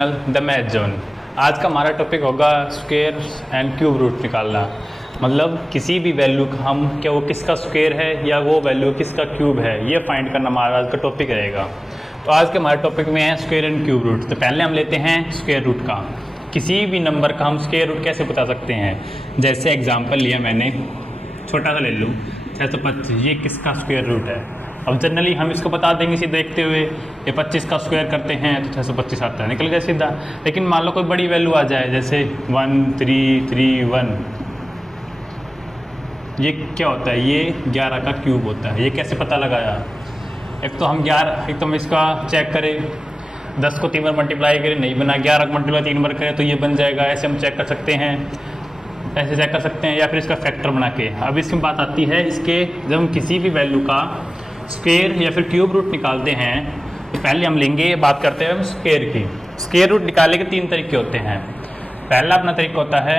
The math zone. आज का हमारा टॉपिक होगा स्क्वायर एंड क्यूब रूट निकालना। मतलब किसी भी वैल्यू का हम क्या वो किसका स्क्वायर है या वो वैल्यू किसका क्यूब है, ये फाइंड करना हमारा आज का टॉपिक रहेगा। तो आज के हमारे टॉपिक में है स्क्वायर एंड क्यूब रूट। तो पहले हम लेते हैं स्क्वायर रूट का। किसी भी नंबर का हम स्क्वायर रूट कैसे बता सकते हैं। जैसे एग्जाम्पल लिया मैंने, छोटा सा ले लूँ 625, ये किसका स्क्वायर रूट है। अब जनरली हम इसको बता देंगे इसे देखते हुए, ये 25 का स्क्वायर करते हैं तो 625 आता है, निकल गया सीधा। लेकिन मान लो कोई बड़ी वैल्यू आ जाए जैसे 1331, ये क्या होता है, ये 11 का क्यूब होता है। ये कैसे पता लगाया, एक तो हम इसका चेक करें, 10 को 3 बार मल्टीप्लाई करें नहीं बना, 11 को मल्टीप्लाई 3 बार करें तो ये बन जाएगा। ऐसे हम चेक कर सकते हैं, ऐसे चेक कर सकते हैं, या फिर इसका फैक्टर बना के। अब इसमें बात आती है इसके, जब हम किसी भी वैल्यू का स्क्वायर या फिर क्यूब रूट निकालते हैं तो पहले हम लेंगे, बात करते हैं हम स्क्वायर की। स्क्वायर रूट निकालने के 3 तरीके होते हैं। पहला अपना तरीका होता है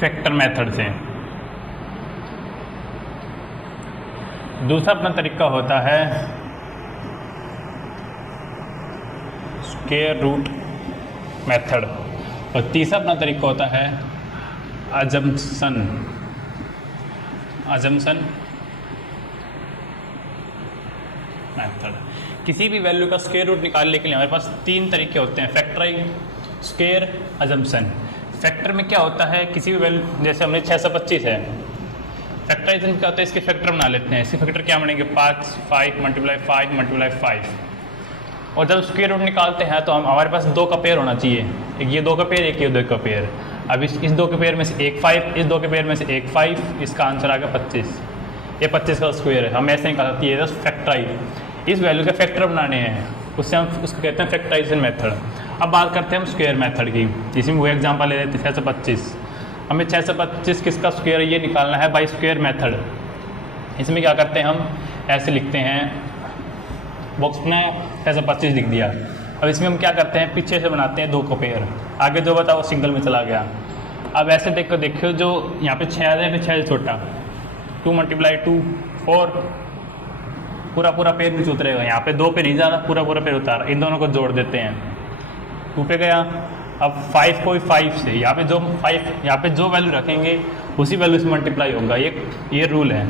फैक्टर मेथड से, दूसरा अपना तरीका होता है स्क्वायर रूट मेथड, और तीसरा अपना तरीका होता है अजम्पशन मेथड। किसी भी वैल्यू का स्क्वायर रूट निकालने के लिए हमारे पास 3 तरीके होते हैं, फैक्टराइज, स्क्वायर, अजम्पशन। फैक्टर में क्या होता है, किसी भी वैल्यू, जैसे हमने 625 है, फैक्टराइज में क्या होता है, इसके फैक्टर बना लेते हैं। इसके फैक्टर क्या बनेंगे, 5 × 5 और जब स्क्वायर रूट निकालते हैं तो हमारे पास 2 का पेयर होना चाहिए, एक ये 2 का पेयर, एक ये 2 का पेयर। अब इस 2 के पेयर में से एक 5, इस 2 के पेयर में से एक 5, इसका आंसर आ गया 25। ये 25 का स्क्वायर है। हम ऐसे निकाल सकते हैं, फैक्टराइज, इस वैल्यू के फैक्टर बनाने हैं, उससे हम उसको कहते हैं फैक्टराइजेशन मेथड। अब बात करते हैं हम स्क्वायर मेथड की, जिसमें वो एग्जांपल ले लेते हैं 625। हमें 625 किसका स्क्वायर है ये निकालना है बाय स्क्वायर मेथड। इसमें क्या करते हैं, हम ऐसे लिखते हैं, बॉक्स बनाया 625 लिख दिया। अब इसमें हम क्या करते हैं, पीछे से बनाते हैं 2 को पेयर, आगे जो बताओ सिंगल में चला गया। अब ऐसे देखियो, जो यहाँ पे 6 आ जाए, 6 से छोटा 2 × 2 4, पूरा पेयर नीचे उतरेगा। यहाँ पे 2 पे नहीं जाना, पूरा पेयर उतारा, इन दोनों को जोड़ देते हैं, 2 पे गया। अब 5 को 5 से, यहाँ पे जो वैल्यू रखेंगे उसी वैल्यू से मल्टीप्लाई होगा। ये रूल है।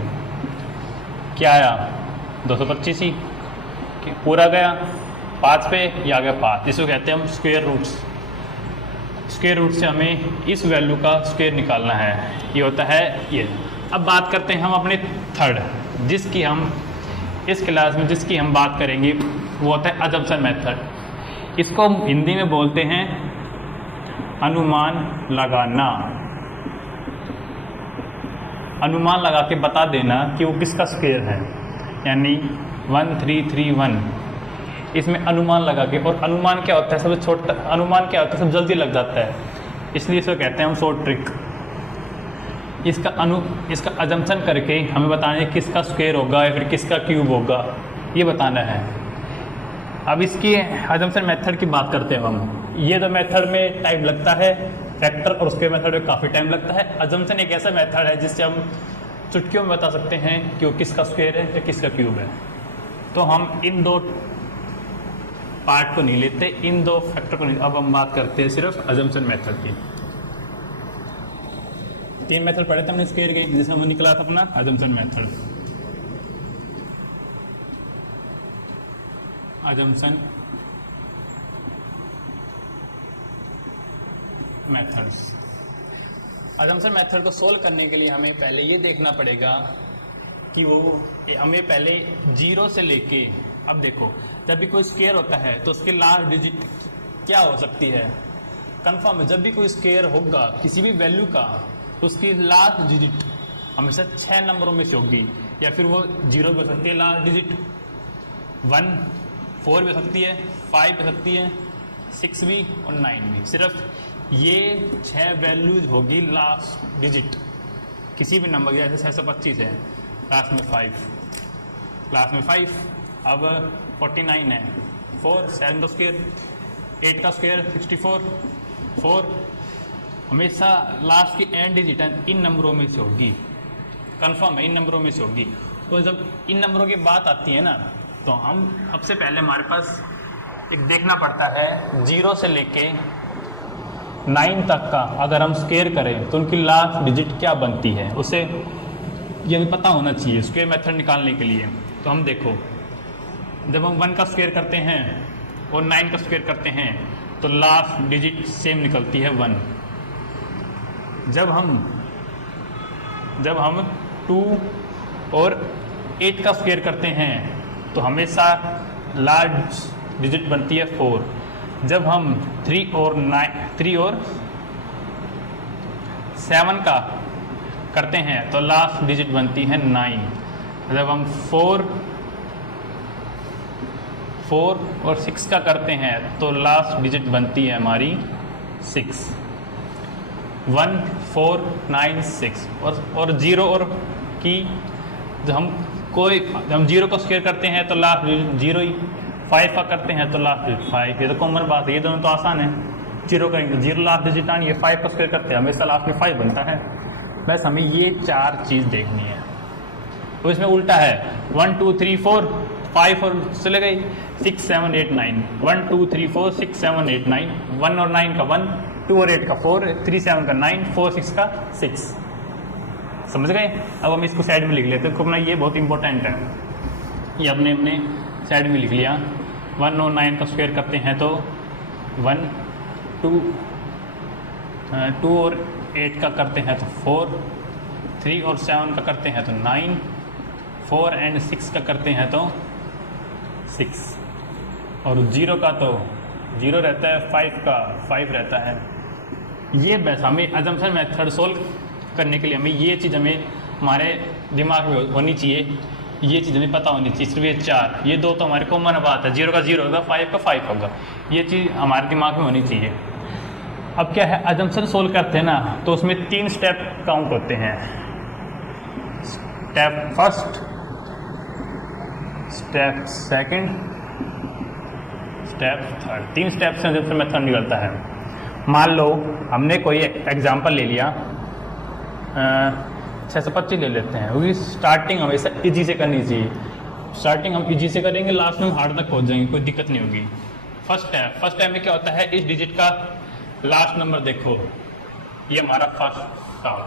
क्या आया, 225 ही पूरा गया, 5 पे ये आ गया 5। इसको कहते हैं हम स्क्वायर रूट्स। स्क्वायर रूट से हमें इस वैल्यू का स्क्वायर निकालना है, ये होता है ये। अब बात करते हैं हम अपने थर्ड, जिसकी हम इस क्लास में जिसकी हम बात करेंगे वो होता है अजम्पशन मेथड। इसको हम हिंदी में बोलते हैं अनुमान लगाना। अनुमान लगा के बता देना कि वो किसका स्क्वायर है, यानी 1331, इसमें अनुमान लगा के। और अनुमान क्या होता है, सबसे छोटा अनुमान क्या होता है, सब जल्दी लग जाता है, इसलिए इसको कहते हैं हम शॉर्ट ट्रिक। इसका अजम्पशन करके हमें बताना है किसका स्क्वायर होगा या फिर किसका क्यूब होगा, ये बताना है। अब इसकी अजम्पशन मेथड की बात करते हैं हम। ये तो मेथड में टाइम लगता है, फैक्टर और उसके मेथड में काफ़ी टाइम लगता है। अजम्पशन एक ऐसा मेथड है जिससे हम चुटकियों में बता सकते हैं कि वो किसका स्क्वायर है या किसका क्यूब है। तो हम इन 2 पार्ट को नहीं लेते, इन 2 फैक्टर को नहीं। अब हम बात करते हैं सिर्फ अजम्पशन मेथड की। 3 मेथड पढ़े थे हमने स्क्वायर के, जिससे हमें निकला था अपना assumption method. Assumption methods. Assumption method को सोल्व करने के लिए हमें पहले ये देखना पड़ेगा कि वो हमें पहले 0 से लेके, अब देखो जब भी कोई स्क्वायर होता है तो उसके लास्ट डिजिट क्या हो सकती है, कंफर्म है। जब भी कोई स्क्वायर होगा किसी भी वैल्यू का तो उसकी लास्ट डिजिट हमेशा 6 नंबरों में से होगी, या फिर वो 0 भी हो सकती है लास्ट डिजिट, 1 4 भी हो सकती है, 5 भी हो सकती है, 6 भी और 9 भी। सिर्फ ये 6 वैल्यूज होगी लास्ट डिजिट किसी भी नंबर, जैसे 625 है, लास्ट में 5। अब 49 है, 4 7 का स्क्वायर, 8 का स्क्वायर 64, 4 हमेशा लास्ट की एंड डिजिट इन नंबरों में से होगी, कंफर्म है इन नंबरों में से होगी। तो जब इन नंबरों की बात आती है ना, तो हम सबसे पहले हमारे पास एक देखना पड़ता है 0 से लेके 9 तक का अगर हम स्क्वायर करें तो उनकी लास्ट डिजिट क्या बनती है, उसे ये हमें पता होना चाहिए स्क्वायर मेथड निकालने के लिए। तो हम देखो, जब हम 1 का स्क्वायर करते हैं और 9 का स्क्वायर करते हैं तो लास्ट डिजिट सेम निकलती है 1। जब हम 2 और 8 का स्क्वायर करते हैं तो हमेशा लास्ट डिजिट बनती है 4। जब हम 3 और 7 का करते हैं तो लास्ट डिजिट बनती है 9। जब हम 4 और 6 का करते हैं तो लास्ट डिजिट बनती है हमारी 6। 1 4 9 6 और 0 और की जब हम 0 को स्क्वायर करते हैं तो लास्ट डिजिट 0 ही। 5 का करते हैं तो लास्ट डिजिट 5। ये तो कॉमन बात है, ये दोनों तो आसान है। 0 करेंगे 0 लास्ट डिजिट आनी है, 5 का स्क्वायर करते हैं हमेशा लास्ट में 5 बनता है। बस हमें ये 4 चीज़ देखनी है। तो इसमें उल्टा है 1 2 3 4 5 और चले गए 6 7 8 9 1 2 3 4 6 7 8 9 1 और 9 का 1 2 और 8 का 4 3 7 का 9 4 6 का 6। समझ गए? अब हम इसको साइड में लिख लेते हैं, अपना ये बहुत इंपॉर्टेंट है। ये अपने साइड में लिख लिया। 1 और 9 का स्क्वायर करते हैं तो 1 2 और 8 का करते हैं तो 4 3 और 7 का करते हैं तो 9 4 एंड 6 का करते हैं तो 6 और 0 का तो 0 रहता है, 5 का 5 रहता है। ये बस हमें अजम्पशन मेथड सोल्व करने के लिए हमें ये चीज़ हमारे दिमाग में होनी चाहिए, ये चीज़ हमें पता होनी चाहिए। सिर्फ ये 4, ये 2 तो हमारे कॉमन बात है, 0 का 0 होगा, 5 का 5 होगा। ये चीज़ हमारे दिमाग में होनी चाहिए। अब क्या है, अजम्पशन सोल्व करते हैं ना तो उसमें 3 स्टेप काउंट होते हैं। Step first, step second, step third. 3 step से अजम्पशन मेथड निकलता है। मान लो हमने कोई एग्जांपल ले लिया, 625 ले लेते हैं, क्योंकि स्टार्टिंग हमेशा इजी से करनी चाहिए। स्टार्टिंग हम इजी से करेंगे, लास्ट में हम हार्ड तक पहुंच जाएंगे, कोई दिक्कत नहीं होगी। फर्स्ट टाइम में क्या होता है, इस डिजिट का लास्ट नंबर देखो, ये हमारा फर्स्ट काम।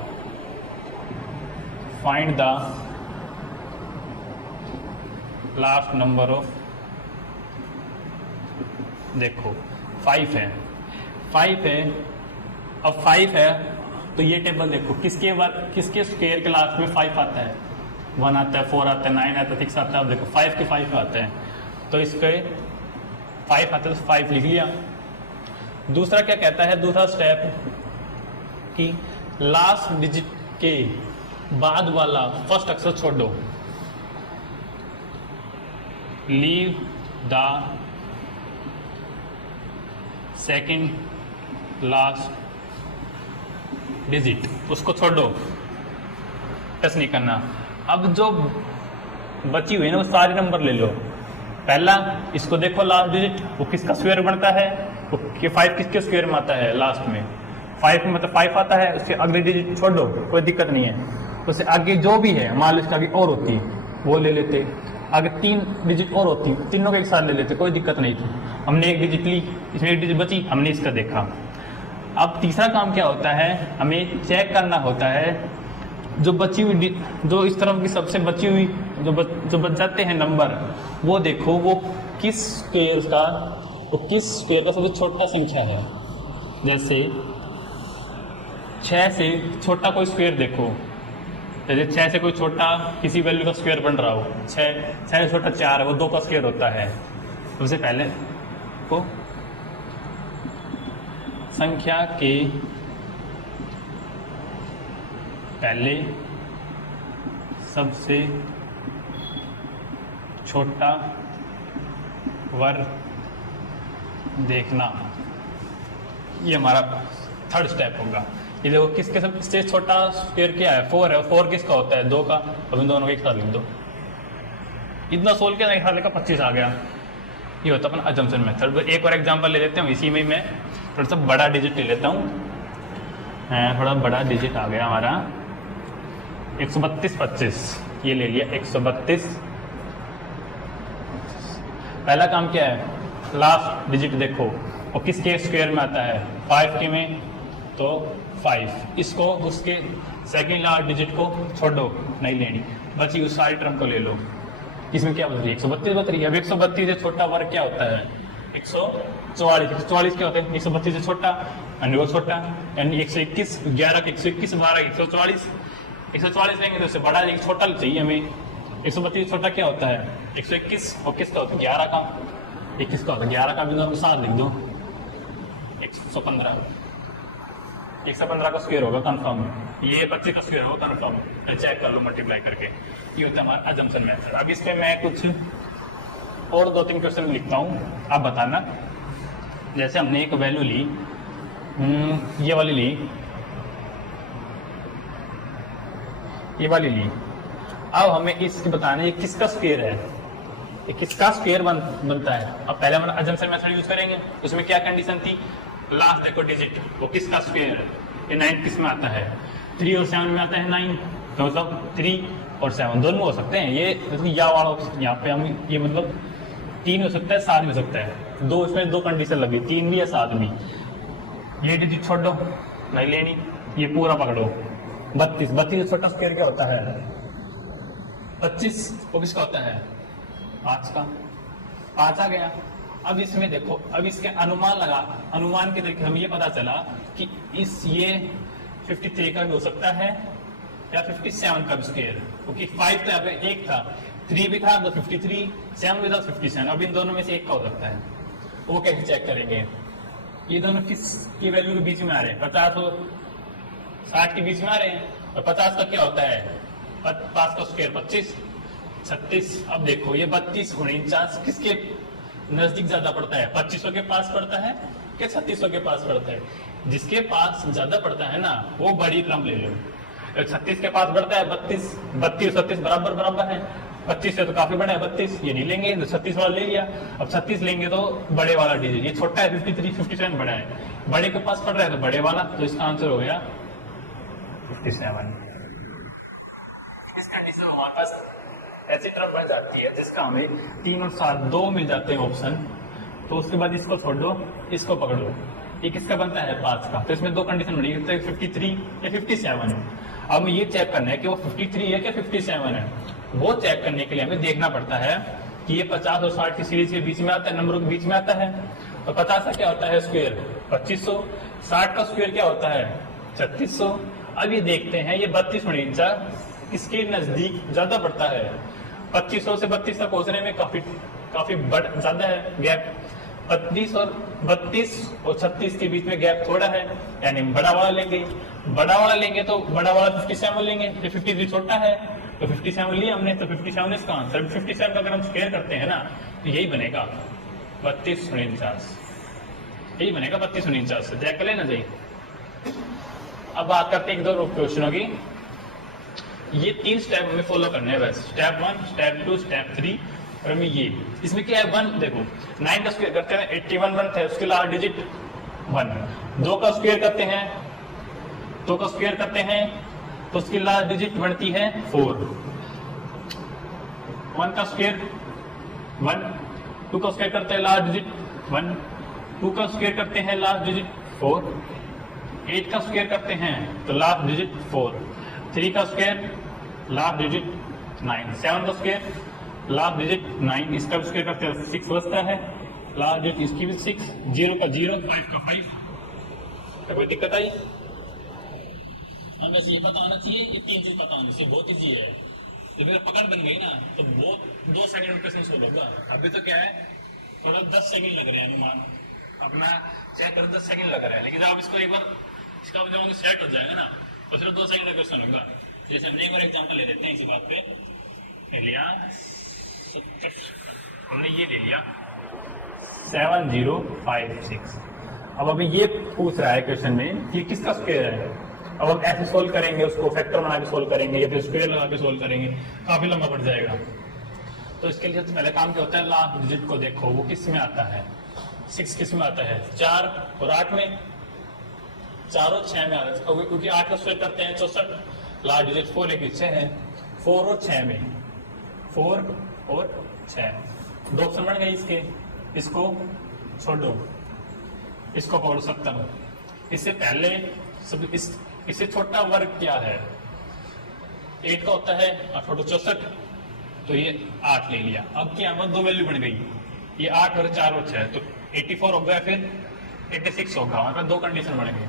Find the last number of, देखो 5 है, 5 है। अब 5 है तो ये टेबल देखो, किसके स्क्वायर के लास्ट में 5 आता है, 1 आता है, 4 आता है, 9 आता है, 6 आता है। अब देखो 5 के 5 आते हैं तो इसके 5 आते हैं तो 5 लिख लिया। दूसरा क्या कहता है, दूसरा स्टेप कि लास्ट डिजिट के बाद वाला फर्स्ट अक्षर छोड़ दो। Leave the second last digit, उसको छोड़ दो, टच नहीं करना। अब जो बची हुई है ना वो सारे नंबर ले लो। पहला इसको देखो, लास्ट डिजिट वो किसका स्क्वायर बनता है, वो 5 किसके स्क्वायर में आता है, लास्ट में 5 में मतलब 5 आता है। उसके अगली डिजिट छोड़ दो, कोई दिक्कत नहीं है। उससे आगे जो भी है, मान लो इसके आगे और होती वो ले लेते, आगे 3 डिजिट और होती, तीनों को एक साथ ले लेते, कोई दिक्कत नहीं थी। हमने एक डिजिट ली, इसमें एक डिजिट बची, हमने इसका देखा। अब तीसरा काम क्या होता है, हमें चेक करना होता है जो बची हुई, जो इस तरफ की सबसे बची हुई जो बच जाते हैं नंबर, वो देखो वो किस स्क्वायर का सबसे छोटा संख्या है। जैसे 6 से छोटा कोई स्क्वायर देखो, जैसे 6 से कोई छोटा किसी वैल्यू का स्क्वायर बन रहा हो, 6 से छोटा 4 है, वो 2 का स्क्वायर होता है। सबसे पहले को संख्या के पहले सबसे छोटा वर्ग देखना, ये हमारा थर्ड स्टेप होगा। ये देखो किसके सबसे छोटा स्क्वायर क्या है, 4 है, और 4 किसका होता है, 2 का। अब इन दोनों को एक साथ लिख दो, इतना सोल के एक साथ का 25 आ गया। ये होता है अपना अजम्पशन मेथड। एक और एग्जांपल ले लेते हैं, इसी में मैं थोड़ा सा बड़ा डिजिट ले लेता हूँ। थोड़ा बड़ा डिजिट आ गया हमारा 132 25, ये ले लिया 132। पहला काम क्या है, लास्ट डिजिट देखो वो किसके स्क्वायर में आता है, 5 के में, तो 5। इसको उसके सेकेंड लास्ट डिजिट को छोड़ो, नहीं लेनी, बची उस सारी टर्म को ले लो। इसमें क्या बच रही है, 132 बच रही है। अब 132 से छोटा वर्ग क्या होता है, 144। 144 क्या होता है, 132 से छोटा यानी वो छोटा, यानी 121, 11 का 121, 12 का 144। 144 लेंगे तो इससे बड़ा छोटा चाहिए हमें। 132 से छोटा क्या होता है, 121, वो किसका होता है, 11 का। ये किसका होता है, 11 का भी दोनों 7 लिख दो, 115। 115 का स्क्वायर होगा कन्फर्म, ये 25 का स्क्वायर होगा कन्फर्म, तो चेक कर लो मल्टीप्लाई करके। ये होता है हमारा अजम्पशन मेथड। अब इस पर मैं कुछ और 2-3 क्वेश्चन लिखता हूँ, आप बताना। जैसे हमने एक वैल्यू ली, ये वाली ली, ये वाली ली। अब हमें इसके बताना है किसका स्क्वायर है, ये किसका स्क्वायर बनता है। अब पहले हम अजम्पशन मेथड यूज करेंगे, उसमें क्या कंडीशन थी, लास्ट देखो डिजिट वो किसका स्क्वायर है। ये 9 किस में आता है, 3 और 7 में आता है 9, तो मतलब 3 और 7 दोनों हो सकते हैं। ये मतलब या वाला यहाँ पे हम ये मतलब 3 हो सकता है, 7 भी हो सकता है। दो इसमें 2 कंडीशन लगी, 3 भी या 7 भी। ये डिजिट छोड़ दो, नहीं लेनी, ये पूरा पकड़ो। 32, 32 से छोटा स्क्वायर क्या होता है, 25, वो किसका होता है, 5 का। 5 आ गया। अब इसमें देखो, अब इसके अनुमान लगा, अनुमान के तरीके हमें ये पता चला कि ये 53 का भी हो सकता है या 57 का भी स्क्वायर, क्योंकि 5 तो यहाँ पे 1 था, 3 भी था तो 53, 7 भी था 57। अब इन दोनों में से एक का हो सकता है, वो कैसे चेक करेंगे। ये दोनों किस की वैल्यू के बीच में आ रहे हैं, 50 और 60 के बीच में आ रहे हैं। और 50 का क्या होता है, 5 का स्क्वायर 25, 36। अब देखो ये 32 और 49 किसके नजदीक ज्यादा पड़ता है, 2500 के पास पड़ता है क्या 3600 के पास पड़ता है। जिसके पास ज्यादा पड़ता है ना वो बड़ी टर्म ले लो। 36 के पास बढ़ता है 32, 32 36 बराबर बराबर है। 25 से तो काफी बड़ा है 32, ये नहीं लेंगे तो 36 वाला ले लिया। अब 36 लेंगे तो बड़े वाला डिजिट, ये छोटा है 53, 57 बड़ा है, बड़े के पास पड़ रहा है तो बड़े वाला, तो इसका आंसर हो गया 57। इस कंडीशन में हमारे पास ऐसी टर्म बन जाती है जिसका हमें 3 और 7 2 मिल जाते हैं ऑप्शन, तो उसके बाद इसको छोड़ दो, इसको पकड़ लो। ये किसका बनता है, 5 का। तो इसमें 2 कंडीशन बनी, तो 53 या 57 है। अब हमें ये चेक करना है कि वो 53 है क्या 57 है। वो चेक करने के लिए हमें देखना पड़ता है कि ये 50 और 60 की सीरीज के बीच में आता है, नंबरों के बीच में आता है। तो 50 का क्या होता है स्क्वायर 2500, 60 का स्क्वायर क्या होता है 3600। अब ये देखते हैं ये 32 और 49 किसके नजदीक ज्यादा पड़ता है। 2500 से 32 तक पहुंचने में काफी ज्यादा है गैप। 32 और 36 के बीच में गैप थोड़ा है, यानी बड़ा वाला लेंगे। बड़ा वाला लेंगे तो बड़ा वाला 57 लेंगे, 53 छोटा है तो 57 लिया हमने, तो 57 इसका आंसर। 57 का अगर हम स्क्वायर करते हैं ना तो यही बनेगा 32 और 49, यही बनेगा 32 और 49 से। चेक कर लेना चाहिए। अब बात करते हैं 1-2 क्वेश्चनों की। ये 3 स्टेप हमें फॉलो करने हैं बस, स्टेप 1, स्टेप 2, स्टेप 3। और हमें ये इसमें क्या है 1 देखो 9 का स्क्वायर करते हैं 81 बनता है, उसके लास्ट डिजिट 1। 2 का स्क्वायर करते हैं, 2 का स्क्वायर करते हैं तो उसकी लास्ट डिजिट बनती है 4। 1 का स्क्वायर 1, 2 का स्क्वायर करते हैं लास्ट डिजिट 1, 2 का स्क्वायर करते हैं लास्ट डिजिट 4, 8 का स्क्वायर करते हैं तो लास्ट डिजिट 4, 3 का स्क्वायर लास्ट डिजिट 9, 7 का स्क्वायर लास्ट डिजिट 9, इसका स्क्वायर करते हैं 6 बचता है, लास्ट डिजिट इसकी भी 6, 0 का 0, 5 का 5। कोई दिक्कत आई? हमें वैसे ये पता होना चाहिए, ये 3 चीज पता होनी चाहिए, बहुत ईजी है। जब मेरा पकड़ बन गई ना तो बहुत 2 सेकंड में क्वेश्चन सोल्व होगा। अभी तो क्या है थोड़ा 10 सेकंड लग रहे हैं, अनुमान अपना चेक करो 10 सेकंड लग रहा है, लेकिन जब इसको एक बार इसका दिमाग सेट हो जाएगा ना तो फिर 2 सेकंड का क्वेश्चन होगा। जैसे हमने एक बार एग्जाम्पल ले लेते हैं इसी बात पे लिया 70, हमने ये ले लिया 7056। अब अभी ये पूछ रहा है क्वेश्चन में कि किसका स्क्वायर है। अब हम ऐसे सोल्व करेंगे, उसको फैक्टर बना के सोल्व करेंगे या फिर स्क्वायर लगा के सोल्व करेंगे, काफी लंबा पड़ जाएगा। तो इसके लिए सबसे पहले काम क्या होता है, लास्ट डिजिट को देखो वो किस में आता है। 6 किस में आता है, 4 और 8 में, 4 और 6 में आता है, क्योंकि 8 का स्क्वायर करते हैं 64, लास्ट डिजिट 4 एक 6 है, 4 और 6 में, 4 और 6 2 ऑप्शन बन गए इसके। इसको छोड़ो, इसको पकड़ो 70। इससे पहले सब इससे छोटा वर्ग क्या है, 8 का होता है 8 और 64, तो ये 8 ले लिया। अब क्या हमारे दो वैल्यू बन गई, ये 8 और 4 और 6, तो 84 हो गया, फिर 86 होगा। हमारे पास दो कंडीशन बन गई।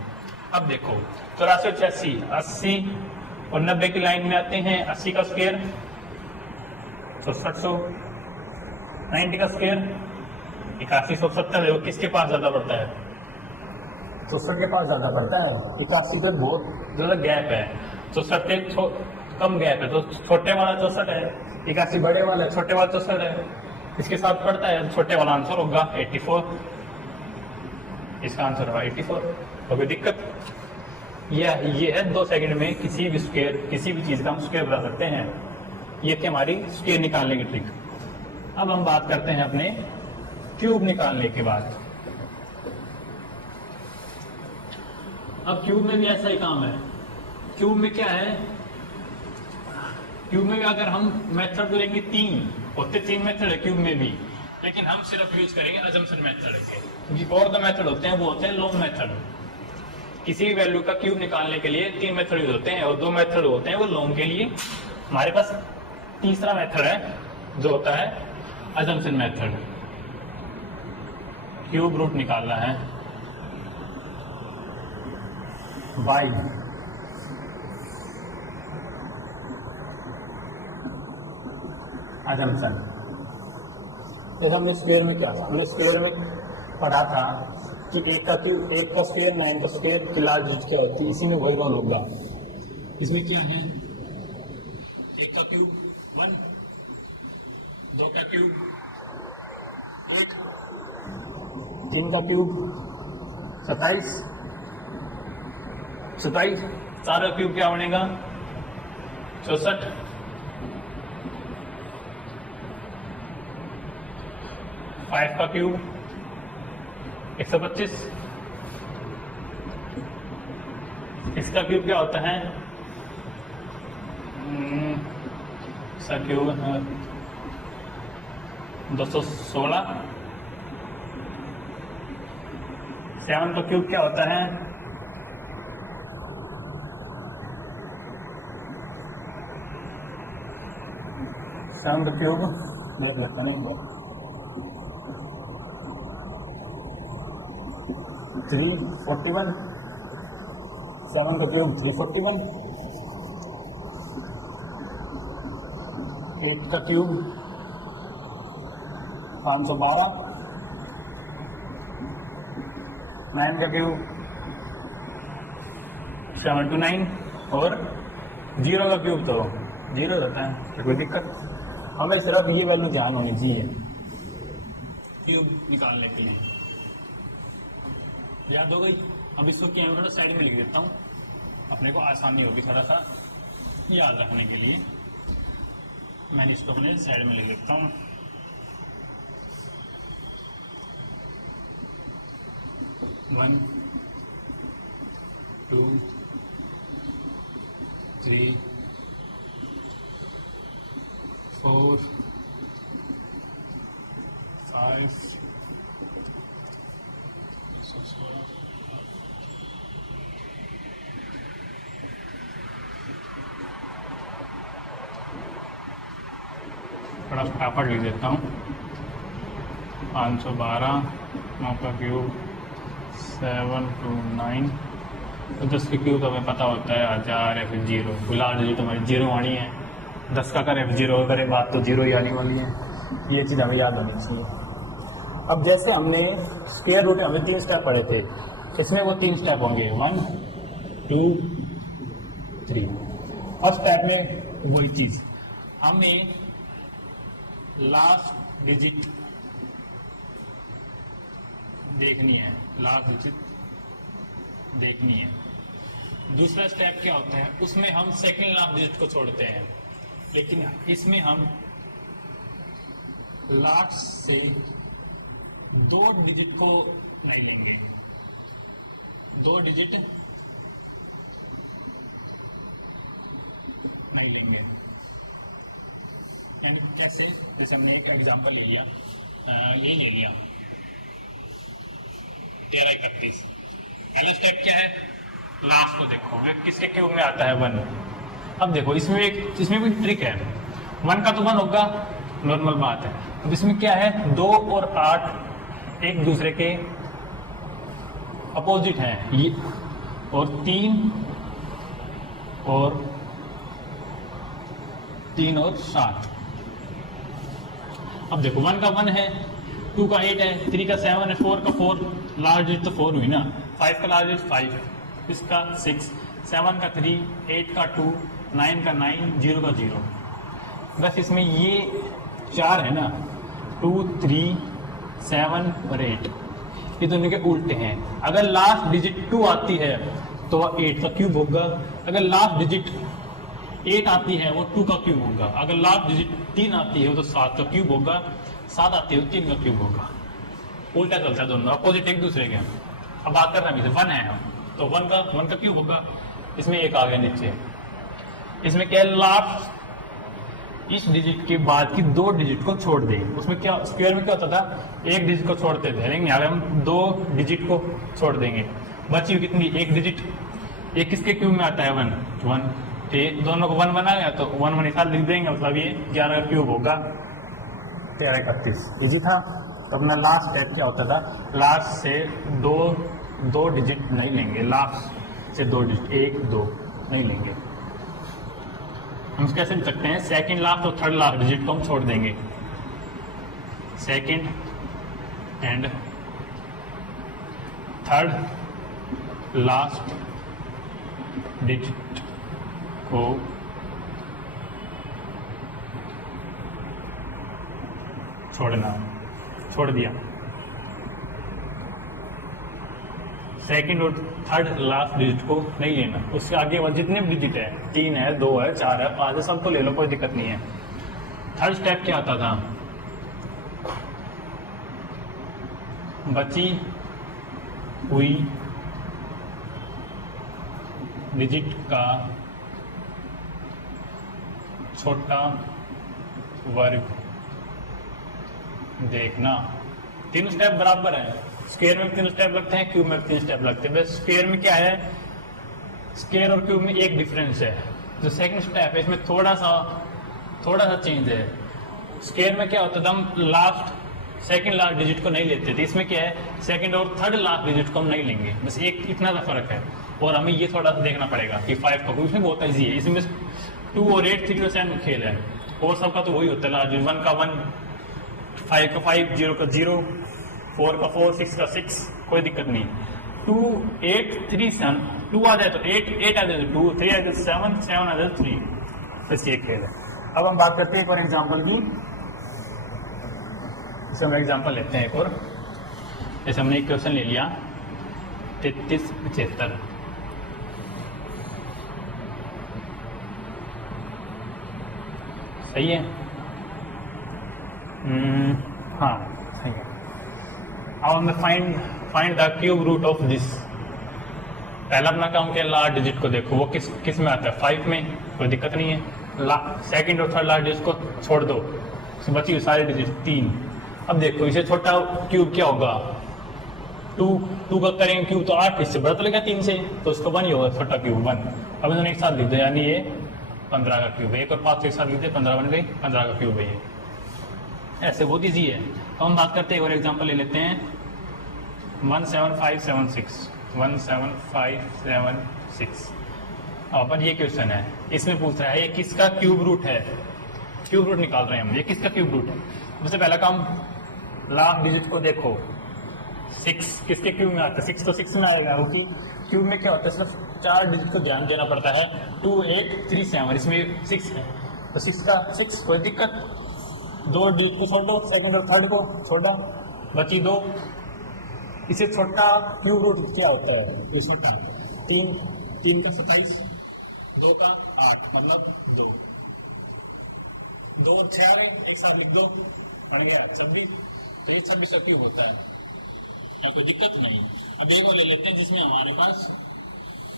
अब देखो 84 और 86, 80 और 90 की लाइन में आते हैं। 80 का स्क्वायर 6400, 90 का स्क्वायर 8170 है। वो किसके पास ज्यादा पड़ता है, 64 के पास ज्यादा पड़ता है। 81 से बहुत ज्यादा गैप है, 64 से कम गैप है, तो छोटे वाला 64 है, 81 बड़े वाला है, छोटे वाला 64 है, इसके साथ पड़ता है। छोटे वाला आंसर होगा 84, इसका आंसर होगा 84। तो कोई दिक्कत, ये है 2 सेकंड में किसी भी स्क्वायर, किसी भी चीज का हम स्क्वायर बता सकते हैं। ये थी हमारी स्क्वायर निकालने की ट्रिक। अब हम बात करते हैं अपने क्यूब निकालने के बाद। अब क्यूब में भी ऐसा ही काम है। क्यूब में क्या है, क्यूब में भी अगर हम मेथड लेंगे 3 मेथड है क्यूब में भी, लेकिन हम सिर्फ यूज करेंगे अजम्पशन मेथड के, क्योंकि और दो मेथड होते हैं वो होते हैं लॉन्ग मेथड। किसी भी वैल्यू का क्यूब निकालने के लिए 3 मेथड यूज होते हैं और 2 मेथड होते हैं वो लॉन्ग के लिए। हमारे पास तीसरा मेथड है जो होता है अजम्पशन मेथड। क्यूब रूट निकालना है बाई अजम्पशन। जैसे हमने स्क्वायर में क्या था, हमने स्क्वायर में पढ़ा था कि 1 का स्क्वायर 9 का स्क्वायर की लार्ज डिजिट क्या होती है, इसी में वही रोल होगा। इसमें क्या है, 1 का क्यूब 1, 2 का क्यूब 8, 3 का क्यूब 27, 4 का क्यूब क्या बनेगा 64, 5 का क्यूब 125, इसका क्यूब क्या होता है, इसका क्यूब 216, 7 का क्यूब क्या होता है 7 का क्यूब देख लेते हैं ना एक बार, 341, 7 का क्यूब 341, 8 का क्यूब 512, 9 का क्यूब 729 और 0 का क्यूब तो 0 रहता है। तो कोई दिक्कत, हमें सिर्फ ये वैल्यू ध्यान होनी चाहिए क्यूब निकालने के लिए। याद हो गई। अब इसको क्या मैं थोड़ा साइड में लिख देता हूँ, अपने को आसानी होगी थोड़ा सा याद रखने के लिए। मैंने इसको अपने साइड में लिख देता हूँ। वन, 2, 3, 4, 5, थोड़ा फटाफट लिख देता हूँ। 512, 9 का क्यूब 729, तो 10 के क्यूब तो हमें पता होता है 1000 या फिर 0, लार्ज डिजिट हमारी 0 आनी है। 10 का करें 0 करे बात तो 0 ही आने वाली है। ये चीज़ हमें याद होनी चाहिए। अब जैसे हमने स्क्वायर रूट में हमें 3 स्टेप पढ़े थे, इसमें वो 3 स्टेप होंगे 1, 2, 3। फर्स्ट स्टेप में वही चीज़, हमें लास्ट डिजिट देखनी है, लास्ट डिजिट देखनी है। दूसरा स्टेप क्या होता है, उसमें हम सेकंड लास्ट डिजिट को छोड़ते हैं, लेकिन इसमें हम लास्ट से 2 डिजिट को नहीं लेंगे। 2 डिजिट नहीं लेंगे, यानी कैसे, जैसे हमने एक एग्जांपल ले लिया, यही ले लिया 1331। पहला स्टेप क्या है, लास्ट को देखो वे किसके क्यूब में आता है 1। अब देखो इसमें भी ट्रिक है, 1 का तो 1 होगा, नॉर्मल बात है। अब इसमें क्या है, 2 और 8 एक दूसरे के अपोजिट हैं, ये और 3 और 7। अब देखो 1 का 1 है, 2 का 8 है, 3 का 7 है, 4 का 4, लार्ज डिजिट तो 4 हुई ना, 5 का लार्ज डिजिट 5, इसका 6, 7 का 3, 8 का 2, 9 का 9, 0 का 0। बस इसमें ये 4 है ना, 2, 3, 7 और 8, ये दोनों के उल्टे हैं। अगर लास्ट डिजिट 2 आती है तो वह 8 का क्यूब होगा, अगर लास्ट डिजिट 8 आती है वो 2 का क्यूब होगा, अगर लास्ट डिजिट 3 आती है वो तो 7 का क्यूब होगा, 7 आती है तो 3 का क्यूब होगा। उल्टा चलता है दोनों, अपोजिट एक दूसरे के। अब बात कर रहे हैं 1 है हम, तो 1 का क्यूब होगा, इसमें 1 आ गया नीचे। इसमें क्या है, लास्ट इस डिजिट के बाद की 2 डिजिट को छोड़ दें। उसमें क्या स्क्वायर में क्या होता था, 1 डिजिट को छोड़ते थे, लेकिन यहाँ पे हम 2 डिजिट को छोड़ देंगे। बची हुई कितनी, 1 डिजिट, ये किसके क्यूब में आता है 1, दोनों को 1 बना गया तो 1 एक साथ लिख देंगे, मतलब ये 11 का क्यूब होगा 1331। इजी था। तो अपना लास्ट स्टेप क्या होता था, लास्ट से दो डिजिट नहीं लेंगे, लास्ट से 2 डिजिट 1, 2 नहीं लेंगे। हम कैसे लिख सकते हैं, सेकंड लास्ट और थर्ड लास्ट डिजिट को हम छोड़ देंगे, second and third last digit को छोड़ दिया। सेकंड और थर्ड लास्ट डिजिट को नहीं लेना, उसके आगे वाले जितने भी डिजिट है, 3 है, 2 है, 4 है, 5 है, सबको ले लो, कोई दिक्कत नहीं है। थर्ड स्टेप क्या आता था, बची हुई डिजिट का छोटा वर्ग देखना। तीनों स्टेप बराबर है, स्क्वायर में 3 स्टेप लगते हैं, क्यूब में 3 स्टेप लगते हैं। बस स्क्वायर में क्या है, स्क्वायर और क्यूब में एक डिफरेंस है। जो सेकंड स्टेप है इसमें थोड़ा सा चेंज है। स्क्वायर में क्या होता था, हम सेकंड लास्ट डिजिट को नहीं लेते थे, इसमें क्या है, सेकंड और थर्ड लास्ट डिजिट को हम नहीं लेंगे, बस एक इतना सा फर्क है। और हमें ये थोड़ा सा देखना पड़ेगा कि 5 का, इसमें बहुत ईजी है, इसमें 2 और 8, 3 और 7 खेल है, और सबका तो वही होता है लास्ट, 1 का 1, 5 का 5, 0 का 0, 4 का 4, 6 का 6, कोई दिक्कत नहीं। 2, 8, 3, 7, 2 आ जाए तो 8, 8 आ जाए तो 2, 3 आ जाए तो 7, 7 आ जाए तो 3, बस ये खेल है। अब हम बात करते हैं एक और एग्जाम्पल की, इसे हम एग्जाम्पल लेते हैं एक और। जैसे हमने एक क्वेश्चन ले लिया 33, 75, सही है, हाँ सही है। अब हमें find the cube root of this. पहला अपना काम क्या है, लास्ट डिजिट को देखो, वो किस में आता है, 5 में, कोई दिक्कत नहीं है। सेकंड और थर्ड लास्ट डिजिट को छोड़ दो, बची हुई सारी डिजिट 3। अब देखो इसे छोटा क्यूब क्या होगा, 2 का करेंगे क्यूब तो 8, इससे बड़ा तो लगेगा 3 से, तो उसको 1 ही होगा छोटा क्यूब 1। अब इन्होंने एक साथ लिख दिया, यानी ये 15 का क्यूब है, 1 और 5 एक साथ लिख दिया, 15 बन गई, 15 का क्यूब है ये। ऐसे बहुत ईजी है। अब हम बात करते हैं, और एग्जाम्पल ले लेते हैं 17576। 17576 अपन ये क्वेश्चन है, इसमें पूछ रहा है ये किसका क्यूब रूट है, क्यूब रूट निकाल रहे हैं हम, ये किसका क्यूब रूट है। सबसे पहला काम, लास्ट डिजिट को देखो, 6 किसके क्यूब में आता है, 6 तो 6 में आएगा, क्योंकि क्यूब में क्या होता है, सिर्फ 4 डिजिट को ध्यान देना पड़ता है, 2, 8, 3, 7, इसमें 6 है, तो 6 का 6, कोई दिक्कत। 2 डिजिट को छोड़ो, सेकंड और थर्ड को छोड़ा, बची 2। इसे छोटा क्यूब रूट क्या होता है, ये छोटा 3 का 27, 2 का 8, मतलब 2 और 6 आ गए, एक साथ लिख दो, बन गया 26। तो ये 26 का क्यूब होता है, या कोई दिक्कत नहीं। अब एक और ले लेते हैं जिसमें हमारे पास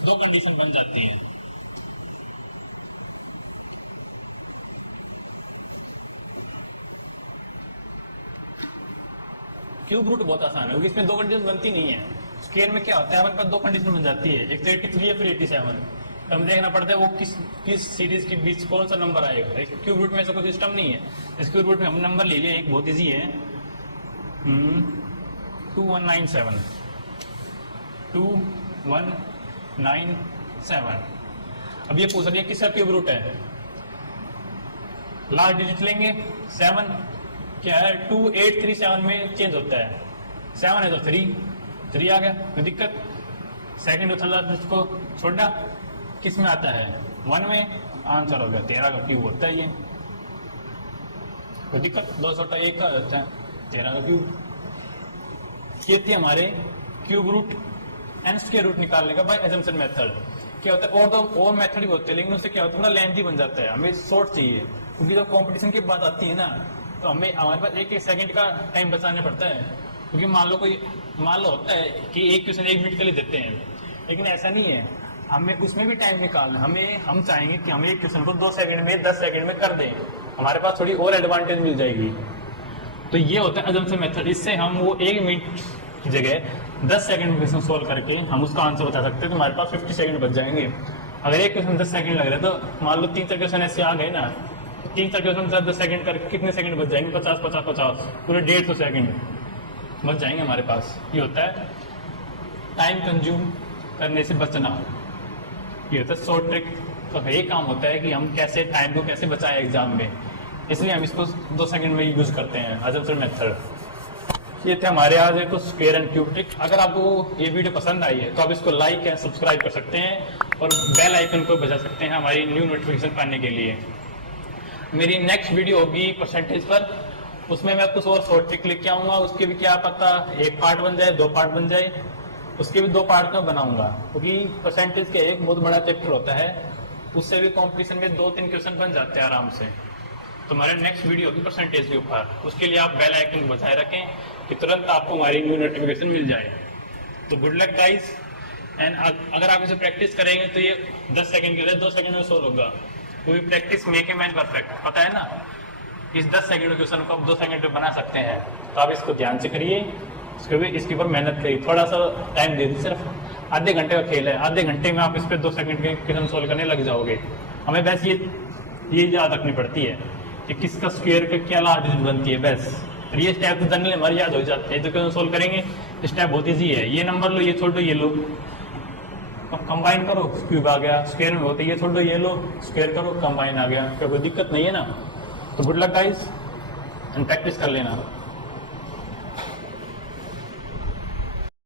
2 कंडीशन बन जाती हैं। क्यूब रूट बहुत आसान है, क्योंकि इसमें 2 कंडीशन बनती नहीं है। स्क्वायर में क्या होता है, हमारे पास दो कंडीशन बन जाती है, एक तो 83 या फिर 87। तो हमें देखना पड़ता है वो किस सीरीज के बीच कौन सा नंबर आएगा। एक क्यूब रूट में ऐसा कोई सिस्टम नहीं है। इस क्यूब रूट में हम नंबर ले लिया, एक बहुत ईजी है 2197 2197। अब ये पूछ रही है किसका क्यूब रूट है, लास्ट डिजिट लेंगे 7, क्या है 2837 में चेंज होता है, 7 है तो 3 आ गया, कोई दिक्कत। सेकंड और थर्ड को छोड़ा, किस में आता है 1 में, आंसर हो गया 13 का क्यूब होता है ये, कोई दिक्कत। 2 छोटा 1 का होता है 13 का क्यूब। ये थी हमारे cube root and square root निकालने का बाय असम्पशन मेथड। क्या होता है और मेथड भी होते हैं, लेकिन उससे क्या होता है थोड़ा लेंथी बन जाता है, हमें शॉर्ट चाहिए, क्योंकि जब कंपटीशन की बात आती है ना तो हमारे पास एक सेकंड का टाइम बचाना पड़ता है। क्योंकि मान लो होता है कि एक क्वेश्चन 1 मिनट के लिए देते हैं, लेकिन ऐसा नहीं है, हमें उसमें भी टाइम निकालना। हम चाहेंगे कि हम एक क्वेश्चन को 2 सेकंड में 10 सेकंड में कर दें, हमारे पास थोड़ी और एडवांटेज मिल जाएगी। तो ये होता है असम्पशन मेथड। इससे हम वो 1 मिनट की जगह 10 सेकंड में क्वेश्चन सोल्व करके हम उसका आंसर बता सकते हैं, तो हमारे पास 50 सेकंड बच जाएंगे। अगर एक क्वेश्चन 10 सेकंड लग रहा है तो मान लो 3-4 क्वेश्चन ऐसे आ गए ना, 3-4 क्वेश्चन 10 सेकंड करके कितने सेकंड बच जाएंगे, 50 पूरे 150 सेकंड बच जाएंगे हमारे पास। ये होता है टाइम कंज्यूम करने से बचना, ये होता है शॉर्ट ट्रिक। तो ये काम होता है कि हम कैसे टाइम को कैसे बचाएं एग्जाम में, इसलिए हम इसको 2 सेकंड में यूज करते हैं असम्पशन मेथड। ये थे हमारे आज है तो स्क्वायर एंड क्यूब ट्रिक। अगर आपको ये वीडियो पसंद आई है तो आप इसको लाइक एंड सब्सक्राइब कर सकते हैं और बेल आइकन को बजा सकते हैं हमारी न्यू नोटिफिकेशन पाने के लिए। मेरी नेक्स्ट वीडियो होगी परसेंटेज पर, उसमें मैं कुछ और शॉर्ट ट्रिक लेके आऊँगा। उसके भी क्या पता 1 पार्ट बन जाए, 2 पार्ट बन जाए, उसके भी 2 पार्ट में बनाऊंगा, क्योंकि परसेंटेज का एक बहुत बड़ा चैप्टर होता है, उससे भी कॉम्पिटिशन में 2-3 क्वेश्चन बन जाते हैं आराम से। तो हमारे नेक्स्ट वीडियो होगी परसेंटेज के ऊपर, उसके लिए आप बेल आइकन को बजाय रखें कि तुरंत आपको हमारी न्यू नोटिफिकेशन मिल जाए। तो गुड लक गाइस, एंड अगर आप इसे प्रैक्टिस करेंगे तो ये 10 सेकंड के लिए 2 सेकंड में सोल्व होगा, क्योंकि practice make a man perfect, पता है ना। इस 10 सेकंड क्वेश्चन को आप 2 सेकंड में बना सकते हैं, तो आप इसको ध्यान से करिए, इसके ऊपर मेहनत करिए, थोड़ा सा टाइम दे दीजिए, सिर्फ आधे घंटे का खेल है, आधे घंटे में आप इस पर 2 सेकंड के क्वेश्चन सोल्व करने लग जाओगे। हमें बस ये याद रखनी पड़ती है कि किसका स्क्वायर का क्या लास्ट डिजिट बनती है, बस। और ये स्टेप तो जनरली हमारी याद हो जाते हैं, तो क्वेश्चन सोल्व करेंगे स्टेप बहुत ईजी है। ये नंबर लो, ये छोड़ दो, ये लो, कंबाइन करो, क्यूब आ गया। स्क्वायर में होते ये छोड़ दो, ये लो, स्क्वायर करो, कंबाइन आ गया, कोई दिक्कत नहीं है ना। तो good luck guys and practice कर लेना।